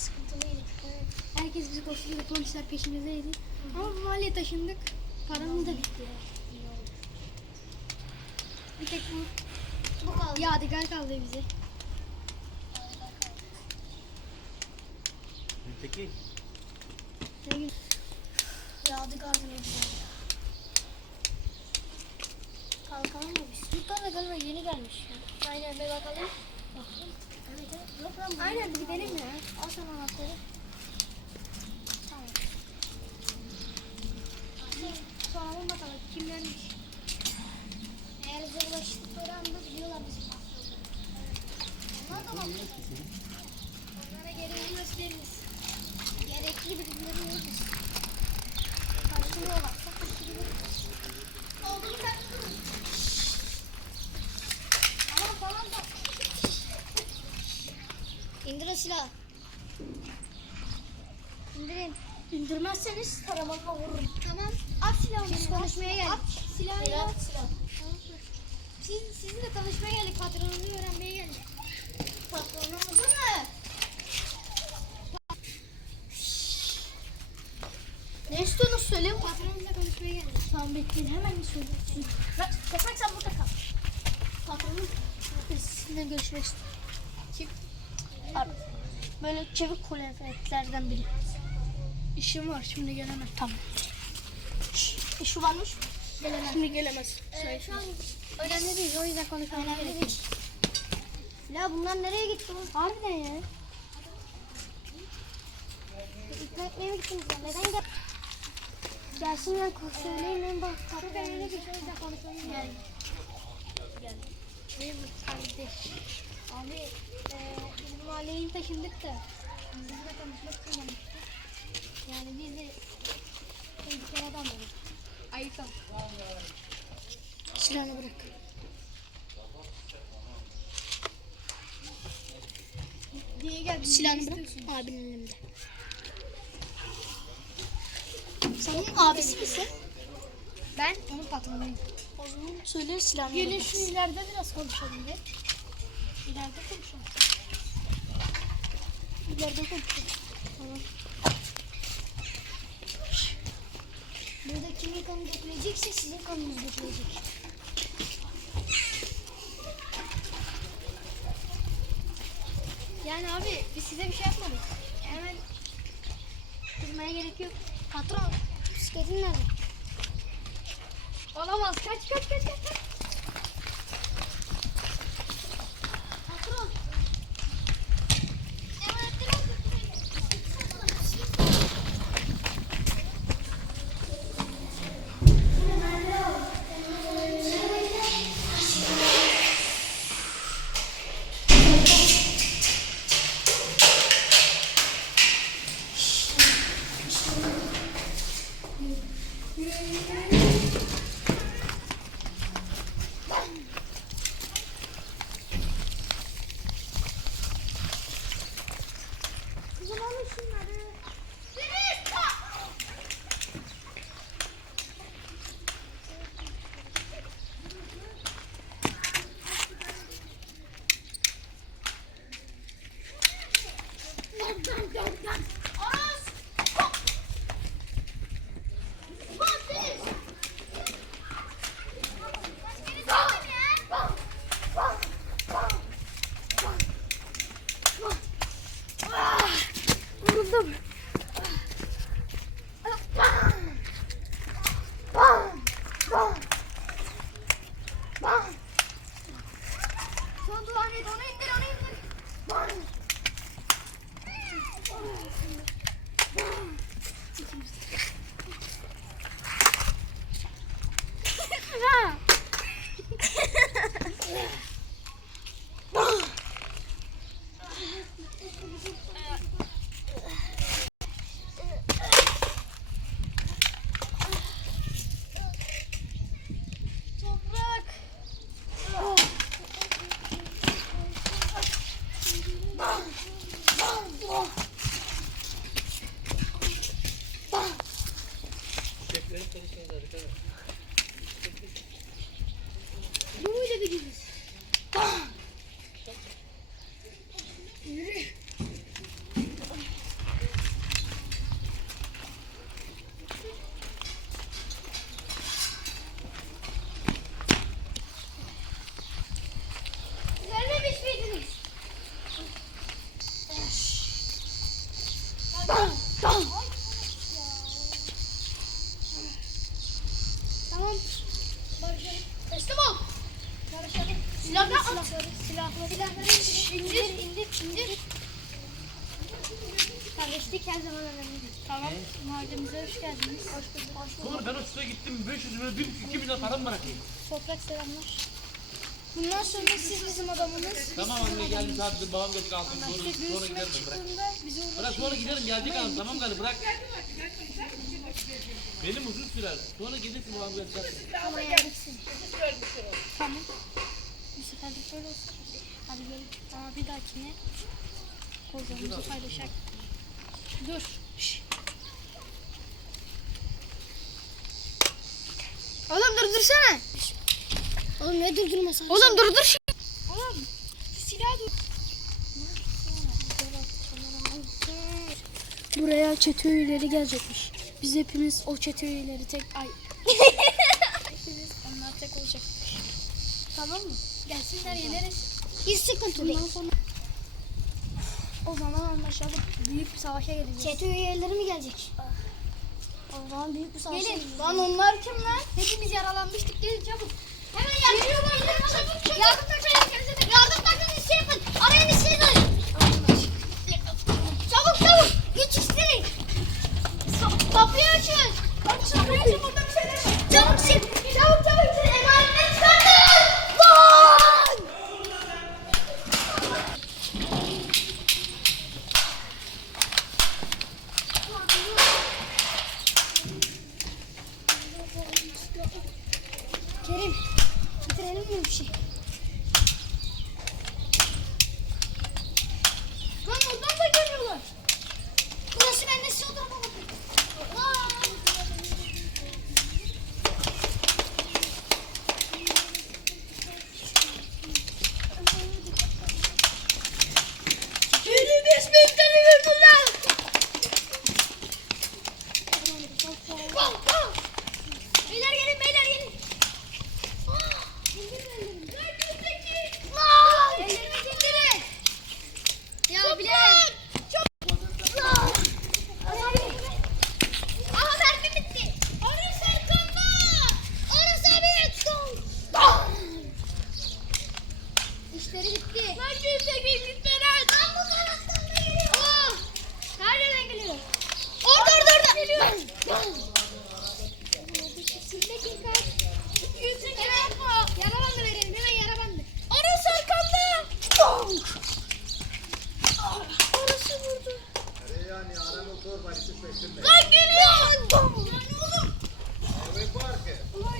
sıkıntılıydı. Evet, Herkes bizi koşturuyordu. Polisler peşimizdeydi. Ama bu mahalleye taşındık. Paramız da bitti. İyi oldu. Bir tek bu Bu kaldı. yadigar kaldı bize. Peki. Yadigar ne güzel. Kalkalım mı biz? Yukarıda galiba yeni gelmiş ya. Aynen bir bakalım. Bakalım. Evet, evet. Yok lan bu. Aynen bir gidelim ya. Al sana anahtarı. Tamam. Soralım bakalım kimlermiş. Eğer bize ulaştıkları anda biliyorlar bizim patronları. Onlar Silahı. İndirin. İndirmezseniz taramakla vururum. Tamam. At silahını. Biz konuşmaya geldik. At silahını Silah, at. silah. Siz, sizinle tanışmaya geldik. Patronunuzu öğrenmeye geldik. Patronumuzu mu? Ne istiyorsunuz söyle. Patronunuzla konuşmaya geldik. Tamam bekleyin hemen söyleyeyim. Bak, Toprak sen burada kal. Patronum sizinle görüşmek istiyor. Kim? Abi, böyle çevik kuvvetlerden biri. İşim var şimdi gelemem. Tamam. İşi varmış. Gelemem. Şimdi gelemez. Ee, şu an Önemli değil o yüzden konuşmaya önemli gerek yok. değil. Ya bunlar nereye gitti? Harbiden ya. İkna etmeye mi gittiniz ya? Neden gel? Gelsinler söyleyin en bak. Çok önemli bir şey o yüzden konuşmaya geldik. Benim kardeş. Abi eee biz mahalleye taşındık da. Bizimle tanışmak istememiştik. Yani biz de tehlikeli adamlarız. Ayıp ol. Silahını bırak. Niye geldin? Silahını bırak. Abinin elimde. Sen onun abisi misin? Ben onun patronuyum. O zaman söyle silahını Gelin bırak. şu ileride biraz konuşalım be. İleride konuşalım. İleride konuşalım. Tamam. Burada kimin kanı dökülecekse sizin kanınız dökülecek. Yani abi biz size bir şey yapmadık. Hemen kızmaya gerek yok. Patron, bisikletin nerede? Olamaz. Kaç kaç kaç kaç. kaç. 아, 무섭다. 这个现在的。这个 Silahları atıyoruz. Silahları. Silahları indir. İndir, indir, indir. Kardeşlik her zaman önemlidir. Tamam. Mahallemize hoş geldiniz. Hoş bulduk. Hoş bulduk. Sonra ben o süte gittim 500 milyon, 1 2 milyon param bırakayım. Toprak selamlar. Bundan sonra siz bizim adamınız. Tamam anne geldi sadece babam geç kalsın. Sonra, sonra giderim ben bırak. Bırak sonra giderim gelecek hanım tamam galiba bırak. Benim uzun sürer. Sonra gelirsin babam kalsın. Ama yerliksin. Tamam. Seferlik böyle olsun. Hadi gelin. Ama bir dahakine kozlarımızı paylaşalım. Dur. Şş. Oğlum durdursana. Oğlum ne durdurması? Oğlum durdur şu. Oğlum şu silahı dur. Buraya çete üyeleri gelecekmiş. Biz hepimiz o çete üyeleri tek ay. hepimiz onlar tek olacakmış. Tamam mı? Gelsinler yeneriz. Hiç sıkıntı Bundan sonra o zaman anlaşalım. Büyük bir savaşa geleceğiz. Çete üyeleri mi gelecek? O zaman büyük bir savaş. Gelin. Lan onlar kim lan? Hepimiz yaralanmıştık. Gelin çabuk. Hemen yardım Çabuk çabuk. Yardım takın. Yardım Okay.